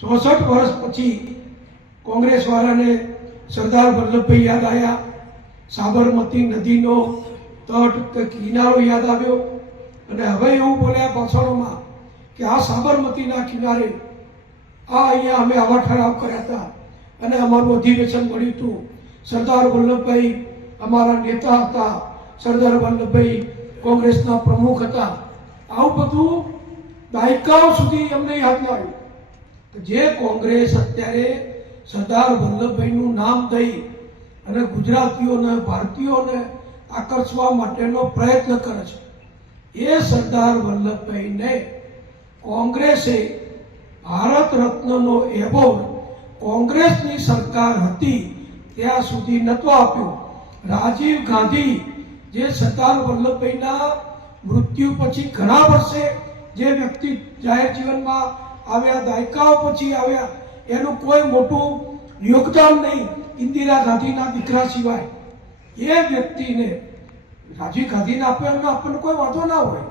64 વર્ષ પછી કોંગ્રેસ વાળાને સરદાર વલ્લભભાઈ યાદ આવ્યા, સાબરમતી નદીનો તટ કે કિનારો યાદ આવ્યો અને હવે એવું બોલ્યા પાછળમાં કે આ સાબરમતીના કિનારે અહીંયા અમે આવા ઠરાવ કર્યા હતા અને અમારું અધિવેશન મળ્યું હતું. સરદાર વલ્લભભાઈ અમારા નેતા હતા, સરદાર વલ્લભભાઈ કોંગ્રેસના પ્રમુખ હતા. આવું બધું દાયકાઓ સુધી અમને યાદ ન આવ્યું. જે કોંગ્રેસ અત્યારે સરદાર વલ્લભભાઈનું નામ દઈ અને ગુજરાતીઓને ભારતીયોને આકર્ષવા માટેનો પ્રયત્ન કરે છે, એ સરદાર વલ્લભભાઈને કોંગ્રેસે ભારત રત્નનો એવોર્ડ કોંગ્રેસની સરકાર હતી ત્યાં સુધી નહોતો આપ્યો. રાજીવ ગાંધી જે સરદાર વલ્લભભાઈના મૃત્યુ પછી ઘણા વર્ષે જે વ્યક્તિ જાહેર જીવનમાં આવ્યા, દાયકાઓ પછી આવ્યા, એનું કોઈ મોટું યોગદાન નહીં ઇન્દિરા ગાંધીના દીકરા સિવાય. એ વ્યક્તિને રાજીવ ગાંધીને આપ્યો એનો આપણને કોઈ વાંધો ના હોય.